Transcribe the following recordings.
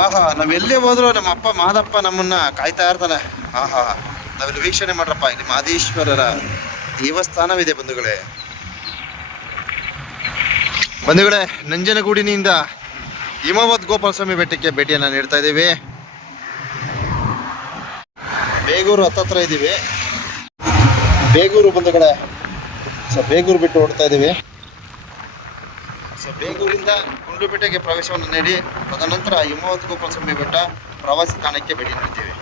ಆಹಾ ಎಲ್ಲೇ ಹೋದ್ರು ನಮ್ಮ ಅಪ್ಪ ಮಾದಪ್ಪ ನಮ್ಮನ್ನ ಕಾಯ್ತಾ ಇರ್ತಾನೆ. ಆಹಾ, ನಾವಿಲ್ಲಿ ವೀಕ್ಷಣೆ ಮಾಡ್ರಪ್ಪ, ಇಲ್ಲಿ ಮಾದೇಶ್ವರರ ದೇವಸ್ಥಾನವಿದೆ ಬಂಧುಗಳೇ. ಬಂಧುಗಳೇ, ನಂಜನಗೂಡಿನಿಂದ ಹಿಮವದ್ ಗೋಪಾಲಸ್ವಾಮಿ ಬೆಟ್ಟಕ್ಕೆ ಭೇಟಿಯನ್ನ ನೀಡ್ತಾ ಇದ್ದೀವಿ. ಬೇಗೂರು ಹತ್ತತ್ರ ಇದ್ದೀವಿ ಬೇಗೂರು ಬಂಧುಗಳೇ, ಸೊ ಬೇಗೂರು ಬಿಟ್ಟು ಓಡ್ತಾ ಇದ್ದೀವಿ ಸೊ ಬೇಗೂರಿಂದ ಗುಂಡ್ಲುಪೇಟೆಗೆ ಪ್ರವೇಶವನ್ನು ನೀಡಿ, ತದನಂತರ ಹಿಮವತ್ ಗೋಪಾಲಸ್ವಾಮಿ ಬೆಟ್ಟ ಪ್ರವಾಸಿ ತಾಣಕ್ಕೆ ಭೇಟಿ ನೀಡ್ತೀವಿ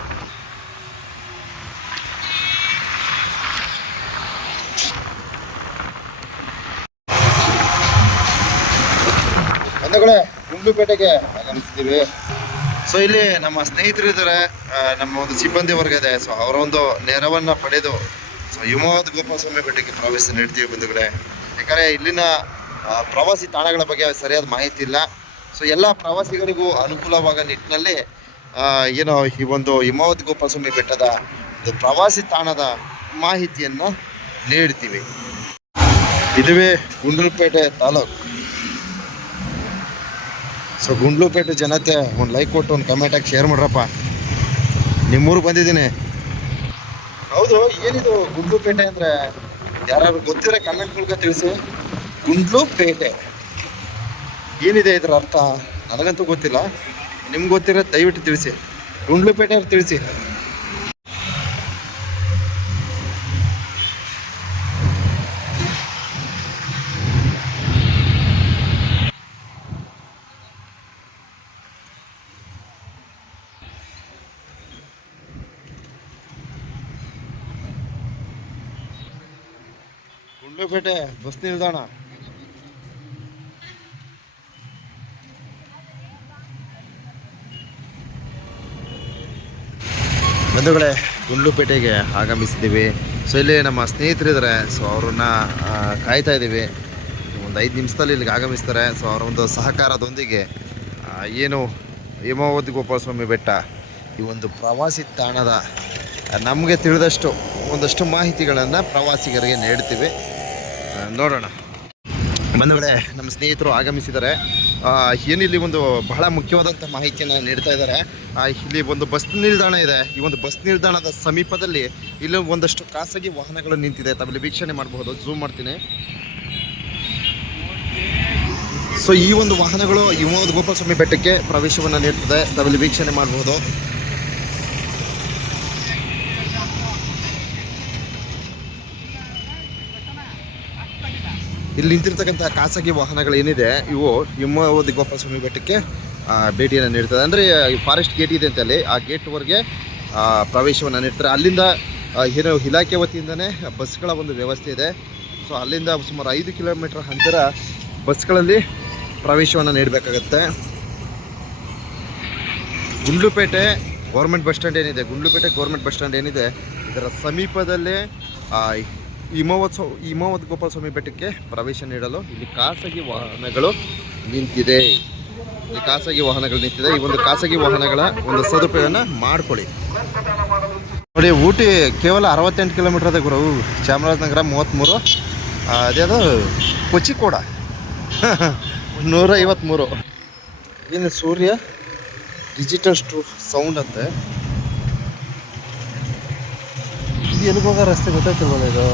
ಬಂಧುಗಳೇ, ಗುಂಡ್ಲುಪೇಟೆಗೆ ಆಗಮಿಸಿದ್ದೀವಿ. ಸೊ ಇಲ್ಲಿ ನಮ್ಮ ಸ್ನೇಹಿತರು ಇದ್ದಾರೆ ನಮ್ಮ ಒಂದು ಸಿಬ್ಬಂದಿ ವರ್ಗ ಇದೆ. ಸೊ ಅವರ ಒಂದು ನೆರವನ್ನ ಪಡೆದು, ಸೊ ಹಿಮವತ್ ಗೋಪಾಲಸ್ವಾಮಿ ಬೆಟ್ಟಕ್ಕೆ ಪ್ರವೇಶ ನೀಡ್ತೀವಿ ಬಂಧುಗಳೇ. ಯಾಕಂದರೆ ಇಲ್ಲಿನ ಪ್ರವಾಸಿ ತಾಣಗಳ ಬಗ್ಗೆ ಸರಿಯಾದ ಮಾಹಿತಿ ಇಲ್ಲ. ಸೊ ಎಲ್ಲ ಪ್ರವಾಸಿಗರಿಗೂ ಅನುಕೂಲವಾದ ನಿಟ್ಟಿನಲ್ಲಿ ಏನೋ ಈ ಒಂದು ಹಿಮವತ್ ಗೋಪಾಲಸ್ವಾಮಿ ಬೆಟ್ಟದ ಪ್ರವಾಸಿ ತಾಣದ ಮಾಹಿತಿಯನ್ನು ನೀಡ್ತೀವಿ. ಇದುವೇ ಗುಂಡ್ಲುಪೇಟೆ ತಾಲೂಕು. ಸೊ ಗುಂಡ್ಲುಪೇಟೆ ಜನತೆ ಒಂದು ಲೈಕ್ ಕೊಟ್ಟು, ಒಂದು ಕಮೆಂಟ್ ಹಾಕಿ ಶೇರ್ ಮಾಡ್ರಪ್ಪ. ನಿಮ್ಮೂರಿಗೆ ಬಂದಿದ್ದೀನಿ. ಹೌದು, ಏನಿದು ಗುಂಡ್ಲುಪೇಟೆ ಅಂದರೆ ಯಾರು ಗೊತ್ತಿರೋ ಕಮೆಂಟ್ ಮೂಲಕ ತಿಳಿಸಿ. ಗುಂಡ್ಲುಪೇಟೆ ಏನಿದೆ ಇದರ ಅರ್ಥ? ನನಗಂತೂ ಗೊತ್ತಿಲ್ಲ. ನಿಮ್ಗೆ ಗೊತ್ತಿರೋ ದಯವಿಟ್ಟು ತಿಳಿಸಿ. ಗುಂಡ್ಲುಪೇಟೆ ಅವ್ರು ತಿಳಿಸಿ. ಗುಂಡ್ಲುಪೇಟೆ ಬಸ್ ನಿಲ್ದಾಣ. ಬಂಧುಗಳೇ, ಗುಂಡ್ಲುಪೇಟೆಗೆ ಆಗಮಿಸಿದ್ದೀವಿ. ಸೊ ಇಲ್ಲಿ ನಮ್ಮ ಸ್ನೇಹಿತರಿದ್ದಾರೆ. ಸೊ ಅವ್ರನ್ನ ಕಾಯ್ತಾ ಇದ್ದೀವಿ. ಒಂದು ಐದು ನಿಮಿಷದಲ್ಲಿ ಇಲ್ಲಿಗೆ ಆಗಮಿಸ್ತಾರೆ. ಸೊ ಅವರ ಒಂದು ಸಹಕಾರದೊಂದಿಗೆ ಏನು ಹೇಮಾವತಿ ಗೋಪಾಲಸ್ವಾಮಿ ಬೆಟ್ಟ, ಈ ಒಂದು ಪ್ರವಾಸಿ ತಾಣದ ನಮಗೆ ತಿಳಿದಷ್ಟು, ಒಂದಷ್ಟು ಮಾಹಿತಿಗಳನ್ನು ಪ್ರವಾಸಿಗರಿಗೆ ನೀಡ್ತೀವಿ. ನೋಡೋಣ. ಬಂಧುಗಳೇ, ನಮ್ಮ ಸ್ನೇಹಿತರು ಆಗಮಿಸಿದ್ದಾರೆ. ಏನಿಲ್ಲಿ ಒಂದು ಬಹಳ ಮುಖ್ಯವಾದಂಥ ಮಾಹಿತಿಯನ್ನು ನೀಡ್ತಾ ಇದ್ದಾರೆ ಇಲ್ಲಿ ಒಂದು ಬಸ್ ನಿಲ್ದಾಣ ಇದೆ. ಈ ಒಂದು ಬಸ್ ನಿಲ್ದಾಣದ ಸಮೀಪದಲ್ಲಿ ಇಲ್ಲಿ ಒಂದಷ್ಟು ಖಾಸಗಿ ವಾಹನಗಳು ನಿಂತಿದೆ. ತಮ್ಮಲ್ಲಿ ವೀಕ್ಷಣೆ ಮಾಡಬಹುದು. ಝೂಮ್ ಮಾಡ್ತೀನಿ. ಸೊ ಈ ಒಂದು ವಾಹನಗಳು ಹಿಮವದ್ ಗೋಪಾಲಸ್ವಾಮಿ ಬೆಟ್ಟಕ್ಕೆ ಪ್ರವೇಶವನ್ನು ನೀಡ್ತದೆ. ತಮ್ಮಲ್ಲಿ ವೀಕ್ಷಣೆ ಮಾಡಬಹುದು. ಇಲ್ಲಿ ನಿಂತಿರ್ತಕ್ಕಂಥ ಖಾಸಗಿ ವಾಹನಗಳು ಏನಿದೆ, ಇವು ದಿಗ್ಗೋಪಾಲ ಗೋಪಾಲಸ್ವಾಮಿ ಬೆಟ್ಟಕ್ಕೆ ಭೇಟಿಯನ್ನು ನೀಡ್ತದೆ. ಅಂದರೆ ಫಾರೆಸ್ಟ್ ಗೇಟ್ ಇದೆ ಅಂತ ಅಲ್ಲಿ ಆ ಗೇಟ್ವರೆಗೆ ಪ್ರವೇಶವನ್ನು ನೀಡ್ತಾರೆ. ಅಲ್ಲಿಂದ ಏನೋ ಇಲಾಖೆ ವತಿಯಿಂದನೇ ಬಸ್ಗಳ ಒಂದು ವ್ಯವಸ್ಥೆ ಇದೆ. ಸೊ ಅಲ್ಲಿಂದ ಸುಮಾರು ಐದು ಕಿಲೋಮೀಟರ್ ಅಂತರ ಬಸ್ಗಳಲ್ಲಿ ಪ್ರವೇಶವನ್ನು ನೀಡಬೇಕಾಗತ್ತೆ. ಗುಂಡ್ಲುಪೇಟೆ ಗೌರ್ಮೆಂಟ್ ಬಸ್ ಸ್ಟ್ಯಾಂಡ್ ಏನಿದೆ, ಗುಂಡ್ಲುಪೇಟೆ ಗೌರ್ಮೆಂಟ್ ಬಸ್ ಸ್ಟ್ಯಾಂಡ್ ಏನಿದೆ, ಇದರ ಸಮೀಪದಲ್ಲೇ ಹಿಮವತ್ಸವ ಹಿಮವದ್ ಗೋಪಾಲಸ್ವಾಮಿ ಬೆಟ್ಟಕ್ಕೆ ಪ್ರವೇಶ ನೀಡಲು ಇಲ್ಲಿ ಖಾಸಗಿ ವಾಹನಗಳು ನಿಂತಿದೆ. ಇಲ್ಲಿ ಖಾಸಗಿ ವಾಹನಗಳು ನಿಂತಿದೆ. ಈ ಒಂದು ಖಾಸಗಿ ವಾಹನಗಳ ಒಂದು ಸದುಪಯೋಗನ ಮಾಡ್ಕೊಳ್ಳಿ. ನೋಡಿ, ಊಟಿ ಕೇವಲ ಅರವತ್ತೆಂಟು ಕಿಲೋಮೀಟರ್ ಅದೇ ಗುರು. ಚಾಮರಾಜನಗರ ಮೂವತ್ತ್ಮೂರು ಅದೇ ಅದು ಕೊಚ್ಚಿಕೋಡ ನೂರ ಐವತ್ತ್ಮೂರು ಏನು ಸೂರ್ಯ ಡಿಜಿಟಲ್ ಸ್ಟೂ ಸೌಂಡ್ ಅಂತೆ. ಇದು ಎಲ್ಲಿಗೆ ಹೋಗೋ ರಸ್ತೆ ಗೊತ್ತಾಗ್ತಿಲ್ವಲ್ಲ ಇದು?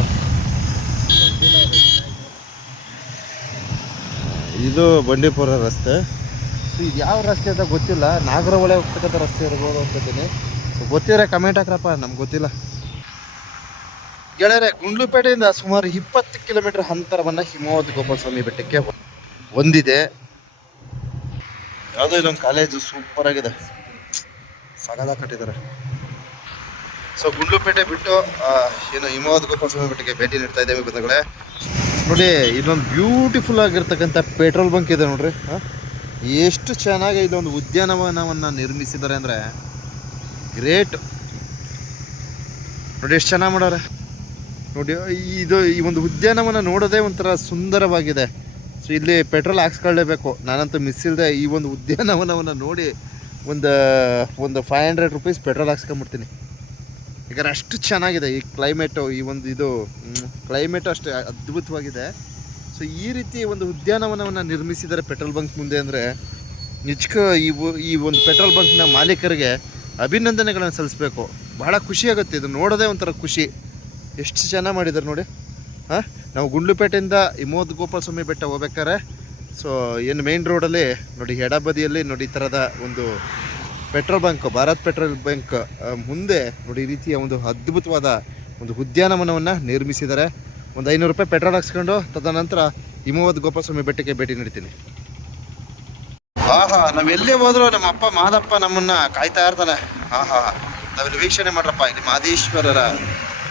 ಇದು ಬಂಡೀಪುರ ರಸ್ತೆ. ಸೊ ಇದು ಯಾವ ರಸ್ತೆ ಅಂತ ಗೊತ್ತಿಲ್ಲ. ನಾಗರಹೊಳೆ ಹೋಗ್ತಕ್ಕಂಥ ರಸ್ತೆ ಇರ್ಬೋದು ಅಂತೀನಿ ಸೊ ಗೊತ್ತಿದ್ರೆ ಕಮೆಂಟ್ ಹಾಕ್ರಪ್ಪ, ನಮ್ಗೆ ಗೊತ್ತಿಲ್ಲ. ಗೆಳೆಯರೆ, ಗುಂಡ್ಲುಪೇಟೆಯಿಂದ ಸುಮಾರು ಇಪ್ಪತ್ತು ಕಿಲೋಮೀಟರ್ ಅಂತರವನ್ನು ಗೋಪಾಲ ಸ್ವಾಮಿ ಬೆಟ್ಟಕ್ಕೆ ಹೊಂದಿದೆ. ಯಾವುದೋ ಇಲ್ಲೊಂದು ಕಾಲೇಜು ಸೂಪರ್ ಆಗಿದೆ. ಸಗದ ಕಟ್ಟಿದ್ದಾರೆ ಸೊ ಗುಂಡ್ಲುಪೇಟೆ ಬಿಟ್ಟು ಏನು ಏನು ಗೋಪಾಲ ಸ್ವಾಮಿ ಬೆಟ್ಟಕ್ಕೆ ಭೇಟಿ ನೀಡ್ತಾ ಇದ್ದೇವೆ ಬಂಧುಗಳೇ ನೋಡಿ, ಇದೊಂದು ಬ್ಯೂಟಿಫುಲ್ ಆಗಿರ್ತಕ್ಕಂಥ ಪೆಟ್ರೋಲ್ ಬಂಕ್ ಇದೆ ನೋಡ್ರಿ. ಎಷ್ಟು ಚೆನ್ನಾಗಿ ಇದೊಂದು ಉದ್ಯಾನವನವನ್ನು ನಿರ್ಮಿಸಿದ್ದಾರೆ ಅಂದರೆ ಗ್ರೇಟ್ ನೋಡಿ, ಎಷ್ಟು ಚೆನ್ನಾಗಿ ಮಾಡಾರೆ ನೋಡಿ, ಇದು ಈ ಒಂದು ಉದ್ಯಾನವನ ನೋಡೋದೇ ಒಂಥರ ಸುಂದರವಾಗಿದೆ. ಸೊ ಇಲ್ಲಿ ಪೆಟ್ರೋಲ್ ಹಾಕ್ಸ್ಕೊಳ್ಳೇಬೇಕು. ನಾನಂತೂ ಮಿಸ್ ಇಲ್ಲದೆ ಈ ಒಂದು ಉದ್ಯಾನವನವನ್ನು ನೋಡಿ ಒಂದು ಒಂದು ಫೈವ್ ಹಂಡ್ರೆಡ್ ರುಪೀಸ್ ಪೆಟ್ರೋಲ್ ಹಾಕ್ಸ್ಕೊಂಬಿಡ್ತೀನಿ. ಯಾಕಂದ್ರೆ ಅಷ್ಟು ಚೆನ್ನಾಗಿದೆ ಈ ಕ್ಲೈಮೇಟು ಈ ಒಂದು ಇದು ಕ್ಲೈಮೇಟು ಅಷ್ಟು ಅದ್ಭುತವಾಗಿದೆ. ಸೊ ಈ ರೀತಿ ಒಂದು ಉದ್ಯಾನವನವನ್ನು ನಿರ್ಮಿಸಿದ್ದಾರೆ ಪೆಟ್ರೋಲ್ ಬಂಕ್ ಮುಂದೆ ಅಂದರೆ ನಿಜಕ ಈ ಈ ಒಂದು ಪೆಟ್ರೋಲ್ ಬಂಕ್ನ ಮಾಲೀಕರಿಗೆ ಅಭಿನಂದನೆಗಳನ್ನು ಸಲ್ಲಿಸಬೇಕು. ಬಹಳ ಖುಷಿ ಆಗುತ್ತೆ, ಇದು ನೋಡೋದೇ ಒಂಥರ ಖುಷಿ. ಎಷ್ಟು ಚೆನ್ನಾಗಿ ಮಾಡಿದ್ದಾರೆ ನೋಡಿ. ಹಾಂ? ನಾವು ಗುಂಡ್ಲುಪೇಟೆಯಿಂದ ಇಮೋದ್ ಗೋಪಾಲ ಸ್ವಾಮಿ ಬೆಟ್ಟ ಹೋಗ್ಬೇಕಾರೆ ಸೊ ಏನು ಮೇನ್ ರೋಡಲ್ಲಿ ನೋಡಿ ಎಡಬದಿಯಲ್ಲಿ ನೋಡಿ, ಈ ಥರದ ಒಂದು petrol bunk, Bharat petrol bunk ಮುಂದೆ ನೋಡಿ ಈ ರೀತಿಯ ಒಂದು ಅದ್ಭುತವಾದ ಒಂದು ಉದ್ಯಾನವನವನ್ನು ನಿರ್ಮಿಸಿದ್ದಾರೆ. ಒಂದು ಐನೂರು ರೂಪಾಯಿ ಪೆಟ್ರೋಲ್ ಹಾಕ್ಸ್ಕೊಂಡು ತದನಂತರ ಹಿಮವದ್ ಗೋಪಾಲಸ್ವಾಮಿ ಬೆಟ್ಟಕ್ಕೆ ಭೇಟಿ ನೀಡ್ತೀನಿ. ಆಹಾ ನಾವೆಲ್ಲೇ ಹೋದ್ರು ನಮ್ಮ ಅಪ್ಪ ಮಾದಪ್ಪ ನಮ್ಮನ್ನ ಕಾಯ್ತಾ ಇರ್ತಾನೆ. ಆಹಾ, ನಾವಿಲ್ಲಿ ವೀಕ್ಷಣೆ ಮಾಡ್ರಪ್ಪ, ಇಲ್ಲಿ ಮಾದೇಶ್ವರರ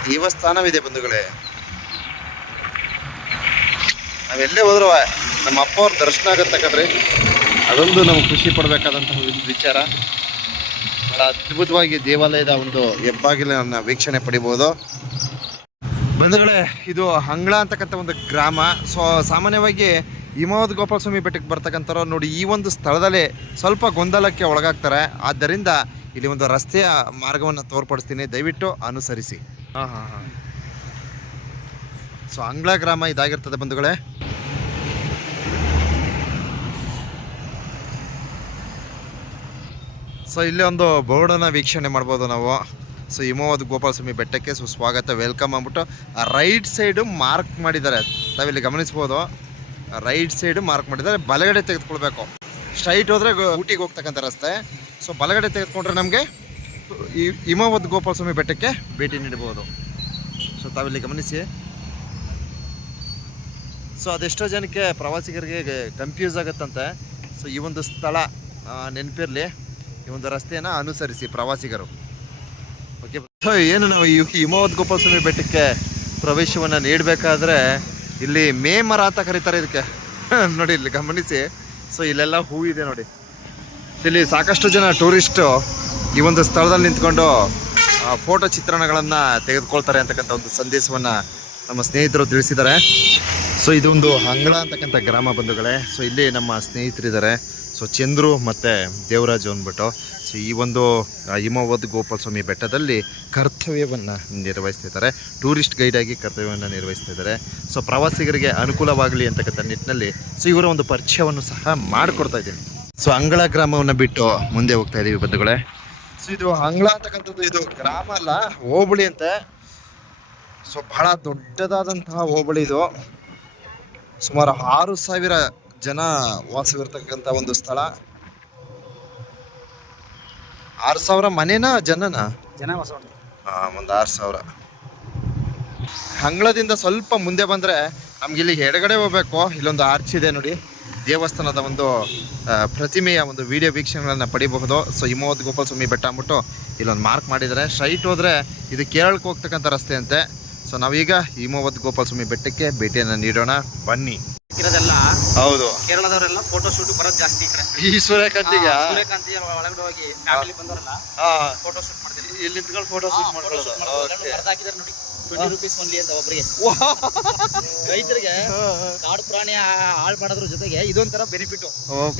ದೇವಸ್ಥಾನವಿದೆ ಬಂಧುಗಳೇ. ನಾವೆಲ್ಲೇ ಹೋದ್ರು ನಮ್ಮ ಅಪ್ಪ ಅವ್ರ ದರ್ಶನ ಆಗತ್ತೆ ಅದೊಂದು ನಮ್ಗೆ ಖುಷಿ ಪಡಬೇಕಾದಂತಹ ಒಂದು ವಿಚಾರ. ಬಹಳ ಅದ್ಭುತವಾಗಿ ದೇವಾಲಯದ ಒಂದು ಹೆಬ್ಬಾಗಿಲನ್ನ ವೀಕ್ಷಣೆ ಪಡಿಬಹುದು ಬಂಧುಗಳೇ ಇದು ಹಂಗಳ ಅಂತಕ್ಕಂಥ ಒಂದು ಗ್ರಾಮ. ಸೊ ಸಾಮಾನ್ಯವಾಗಿ ಹಿಮವದ್ ಗೋಪಾಲ ಸ್ವಾಮಿ ಬೆಟ್ಟಕ್ಕೆ ಬರ್ತಕ್ಕಂಥವ್ರು ನೋಡಿ ಈ ಒಂದು ಸ್ಥಳದಲ್ಲಿ ಸ್ವಲ್ಪ ಗೊಂದಲಕ್ಕೆ ಒಳಗಾಗ್ತಾರೆ. ಆದ್ದರಿಂದ ಇಲ್ಲಿ ಒಂದು ರಸ್ತೆಯ ಮಾರ್ಗವನ್ನು ತೋರ್ಪಡಿಸ್ತೀನಿ. ದಯವಿಟ್ಟು ಅನುಸರಿಸಿ. ಹಾಂ ಹಾಂ ಹಾಂ. ಸೊ ಅಂಗ್ಳ ಗ್ರಾಮ ಇದಾಗಿರ್ತದೆ ಬಂಧುಗಳೇ. ಸೊ ಇಲ್ಲಿ ಒಂದು ಬೋರ್ಡನ್ನು ವೀಕ್ಷಣೆ ಮಾಡ್ಬೋದು ನಾವು. ಸೊ ಹಿಮವದ್ ಗೋಪಾಲಸ್ವಾಮಿ ಬೆಟ್ಟಕ್ಕೆ ಸೊ, ಸ್ವಾಗತ ವೆಲ್ಕಮ್ ಅಂದ್ಬಿಟ್ಟು ರೈಟ್ ಸೈಡು ಮಾರ್ಕ್ ಮಾಡಿದ್ದಾರೆ. ತಾವಿಲ್ಲಿ ಗಮನಿಸ್ಬೋದು. ರೈಟ್ ಸೈಡು ಮಾರ್ಕ್ ಮಾಡಿದ್ದಾರೆ. ಬಲಗಡೆ ತೆಗೆದುಕೊಳ್ಬೇಕು. ಸ್ಟ್ರೈಟ್ ಹೋದರೆ ಊಟಿಗೆ ಹೋಗ್ತಕ್ಕಂಥ ರಸ್ತೆ. ಸೊ ಬಲಗಡೆ ತೆಗೆದುಕೊಂಡ್ರೆ ನಮಗೆ ಹಿಮವದ್ ಗೋಪಾಲಸ್ವಾಮಿ ಬೆಟ್ಟಕ್ಕೆ ಭೇಟಿ ನೀಡಬಹುದು ಸೊ ತಾವಿಲ್ಲಿ ಗಮನಿಸಿ. ಸೊ ಅದೆಷ್ಟೋ ಜನಕ್ಕೆ ಪ್ರವಾಸಿಗರಿಗೆ ಕನ್ಫ್ಯೂಸ್ ಆಗುತ್ತಂತೆ ಸೊ ಈ ಒಂದು ಸ್ಥಳ ನೆನಪಿರಲಿ. ಈ ಒಂದು ರಸ್ತೆಯನ್ನು ಅನುಸರಿಸಿ ಪ್ರವಾಸಿಗರು. ಓಕೆ ಏನು ನಾವು ಈ ಹಿಮವದ್ ಗೋಪಾಲಸ್ವಾಮಿ ಬೆಟ್ಟಕ್ಕೆ ಪ್ರವೇಶವನ್ನು ನೀಡಬೇಕಾದ್ರೆ ಇಲ್ಲಿ ಮೇ ಮರ ಅಂತ ಕರೀತಾರೆ ಇದಕ್ಕೆ. ನೋಡಿ, ಇಲ್ಲಿ ಗಮನಿಸಿ. ಸೊ ಇಲ್ಲೆಲ್ಲ ಹೂ ಇದೆ ನೋಡಿ. ಇಲ್ಲಿ ಸಾಕಷ್ಟು ಜನ ಟೂರಿಸ್ಟು ಈ ಒಂದು ಸ್ಥಳದಲ್ಲಿ ನಿಂತ್ಕೊಂಡು ಫೋಟೋ ಚಿತ್ರಣಗಳನ್ನು ತೆಗೆದುಕೊಳ್ತಾರೆ ಅಂತಕ್ಕಂಥ ಒಂದು ಸಂದೇಶವನ್ನು ನಮ್ಮ ಸ್ನೇಹಿತರು ತಿಳಿಸಿದ್ದಾರೆ. ಸೊ ಇದೊಂದು ಅಂಗಳ ಅಂತಕ್ಕಂಥ ಗ್ರಾಮ ಬಂಧುಗಳೇ. ಸೊ ಇಲ್ಲಿ ನಮ್ಮ ಸ್ನೇಹಿತರಿದ್ದಾರೆ. ಸೊ ಚಂದ್ರು ಮತ್ತು ದೇವರಾಜ್ ಅಂದ್ಬಿಟ್ಟು ಸೊ ಈ ಒಂದು ಹಿಮವದ್ ಗೋಪಾಲ ಸ್ವಾಮಿ ಬೆಟ್ಟದಲ್ಲಿ ಕರ್ತವ್ಯವನ್ನು ನಿರ್ವಹಿಸ್ತಿದ್ದಾರೆ. ಟೂರಿಸ್ಟ್ ಗೈಡಾಗಿ ಕರ್ತವ್ಯವನ್ನು ನಿರ್ವಹಿಸ್ತಿದ್ದಾರೆ. ಸೊ ಪ್ರವಾಸಿಗರಿಗೆ ಅನುಕೂಲವಾಗಲಿ ಅಂತಕ್ಕಂಥ ನಿಟ್ಟಿನಲ್ಲಿ ಸೊ ಇವರ ಒಂದು ಪರಿಚಯವನ್ನು ಸಹ ಮಾಡಿಕೊಡ್ತಾ ಇದ್ದೀನಿ. ಸೊ ಅಂಗಳ ಗ್ರಾಮವನ್ನು ಬಿಟ್ಟು ಮುಂದೆ ಹೋಗ್ತಾ ಇದ್ದೀವಿ ಬಂಧುಗಳೇ. ಸೊ ಇದು ಅಂಗಳ ಅಂತಕ್ಕಂಥದ್ದು, ಇದು ಗ್ರಾಮ ಅಲ್ಲ, ಹೋಬಳಿ ಅಂತ. ಸೊ ಬಹಳ ದೊಡ್ಡದಾದಂತಹ ಹೋಬಳಿ ಇದು. ಸುಮಾರು ಆರು ಸಾವಿರ ಜನ ವಾಸವಿರ್ತಕ್ಕಂಥ ಒಂದು ಸ್ಥಳ. ಆರು ಸಾವಿರ ಮನೆನಾ ಜನನಾ? ಜನ ಹೊಸ ಒಂದು ಆರು ಸಾವಿರ. ಅಂಗಳದಿಂದ ಸ್ವಲ್ಪ ಮುಂದೆ ಬಂದರೆ ನಮ್ಗೆ ಇಲ್ಲಿ ಎಡಗಡೆ ಹೋಗ್ಬೇಕು. ಇಲ್ಲೊಂದು ಆರ್ಚ್ ಇದೆ ನೋಡಿ. ದೇವಸ್ಥಾನದ ಒಂದು ಆ, ಪ್ರತಿಮೆಯ ಒಂದು ವಿಡಿಯೋ ವೀಕ್ಷಣೆಗಳನ್ನು ಪಡಿಬಹುದು. ಸೊ ಹಿಮವದ್ ಗೋಪಾಲ ಸ್ವಾಮಿ ಬೆಟ್ಟ ಅಂದ್ಬಿಟ್ಟು ಇಲ್ಲೊಂದು ಮಾರ್ಕ್ ಮಾಡಿದರೆ ಸ್ಟ್ರೈಟ್ ಹೋದರೆ ಇದು ಕೇರಳಕ್ಕೆ ಹೋಗ್ತಕ್ಕಂಥ ರಸ್ತೆ ಅಂತೆ ಸೊ ನಾವೀಗ ಹಿಮವದ್ ಗೋಪಾಲ ಸ್ವಾಮಿ ಬೆಟ್ಟಕ್ಕೆ ಭೇಟಿಯನ್ನು ನೀಡೋಣ. ಬನ್ನಿ. ಹೌದು. ಕೇರಳದವರೆಲ್ಲ ಫೋಟೋ ಶೂಟ್ ಬರೋದು ಜಾಸ್ತಿ ಈ ಕಡೆ. ಈ ಸೂರ್ಯಕಾಂತಿಗೆ? ಹಾ, ಸೂರ್ಯಕಾಂತಿ ಒಳಗಡೆ ಹೋಗಿ ಫ್ಯಾಮಿಲಿ ಬಂದವರಲ್ಲ ಫೋಟೋ ಶೂಟ್ ಮಾಡ್ತೀವಿ ಇಲ್ಲಿ ನಿಂತ್ಕೊಂಡು ಫೋಟೋ ಶೂಟ್ ಮಾಡ್ಕೊಳ್ಳೋದು. ಓಕೆ. ಹಾಕಿದಾರೆ ನೋಡಿ. ಟ್ವೆಂಟಿ ರುಪೀಸ್ ಒನ್ಲಿ ಅಂತ ಒಬ್ಬರಿಗೆ ರೈತರಿಗೆ ಕಾಡು ಪ್ರಾಣಿ ಹಾಳ್ ಮಾಡೋದ್ರ ಜೊತೆಗೆ ಇದೊಂಥರ ಬೆನಿಫಿಟ್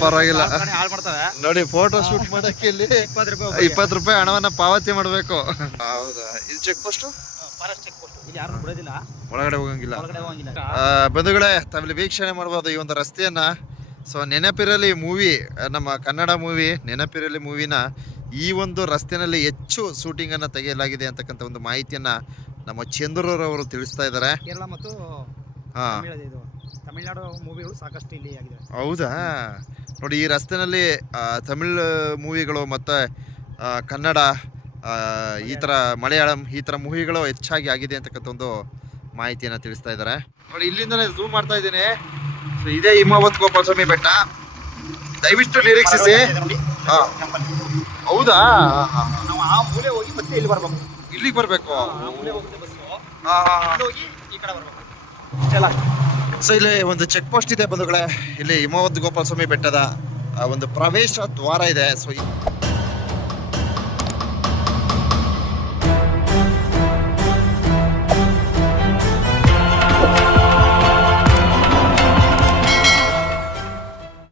ಪರವಾಗಿಲ್ಲ. ಹಾಳು ಮಾಡ್ತವೆ. ನೋಡಿ ಫೋಟೋ ಶೂಟ್ ಮಾಡಕ್ಕೆ ಇಲ್ಲಿ ಇಪ್ಪತ್ತು ರೂಪಾಯಿ ಒಬ್ರಿಗೆ. ಇಪ್ಪತ್ತು ರೂಪಾಯಿ ಹಣವನ್ನ ಪಾವತಿ ಮಾಡಬೇಕು. ಹೌದಾ? ಇದು ಚೆಕ್ ಪೋಸ್ಟ್ ಒಳಗಡೆ ಹೋಗಂಗಿಲ್ಲ. ಬಂಧುಗಳೇ ತಾವಿಲ್ಲಿ ವೀಕ್ಷಣೆ ಮಾಡಬಹುದು ಈ ಒಂದು ರಸ್ತೆಯನ್ನ. ಸೊ ನೆನಪಿರಲಿ ಮೂವಿ ನಮ್ಮ ಕನ್ನಡ ಮೂವಿ ನೆನಪಿರಲಿ ಮೂವಿನ ಈ ಒಂದು ರಸ್ತೆಯಲ್ಲಿ ಹೆಚ್ಚು ಶೂಟಿಂಗ್ ಅನ್ನ ತೆಗೆಯಲಾಗಿದೆ ಅಂತಕ್ಕಂಥ ಒಂದು ಮಾಹಿತಿಯನ್ನ ನಮ್ಮ ಚಂದ್ರರವರು ತಿಳಿಸ್ತಾ ಇದ್ದಾರೆ. ಕೇರಳ ಮತ್ತು ಹಾ. ತಮಿಳ್ನಾಡು ಮೂವಿಗಳು ಸಾಕಷ್ಟು ಇಲ್ಲಿ ಆಗಿದೆ ಹೌದಾ? ನೋಡಿ ಈ ರಸ್ತೆನಲ್ಲಿ ತಮಿಳ್ ಮೂವಿಗಳು ಮತ್ತು ಕನ್ನಡ ಈ ಥರ ಮಲಯಾಳಂ ಈ ಥರ ಮೂವಿಗಳು ಹೆಚ್ಚಾಗಿ ಆಗಿದೆ ಅಂತಕ್ಕಂಥ ಒಂದು ಮಾಹಿತಿಯನ್ನು ತಿಳಿಸ್ತಾ ಇದ್ದಾರೆ. ನೋಡಿ ಇಲ್ಲಿಂದಲೇ ಝೂಮ್ ಮಾಡ್ತಾ ಇದ್ದೀನಿ. ಸೊ ಇದೇ ಹಿಮಾವತ್ ಗೋಪಾಲ ಸ್ವಾಮಿ ಬೆಟ್ಟ. ದಯವಿಟ್ಟು ನಿರೀಕ್ಷಿಸಿ. ಹೌದಾ? ಆ ಮೂಲೆ ಹೋಗಿ ಮತ್ತೆ ಇಲ್ಲಿ ಬರ್ಬೇಕು. ಇಲ್ಲಿಗೆ ಬರಬೇಕು? ಸೊ ಇಲ್ಲಿ ಒಂದು ಚೆಕ್ ಪೋಸ್ಟ್ ಇದೆ ಬಂಧುಗಳೇ. ಇಲ್ಲಿ ಹಿಮಾವತ್ ಗೋಪಾಲ ಸ್ವಾಮಿ ಬೆಟ್ಟದ ಒಂದು ಪ್ರವೇಶ ದ್ವಾರ ಇದೆ. ಸೊ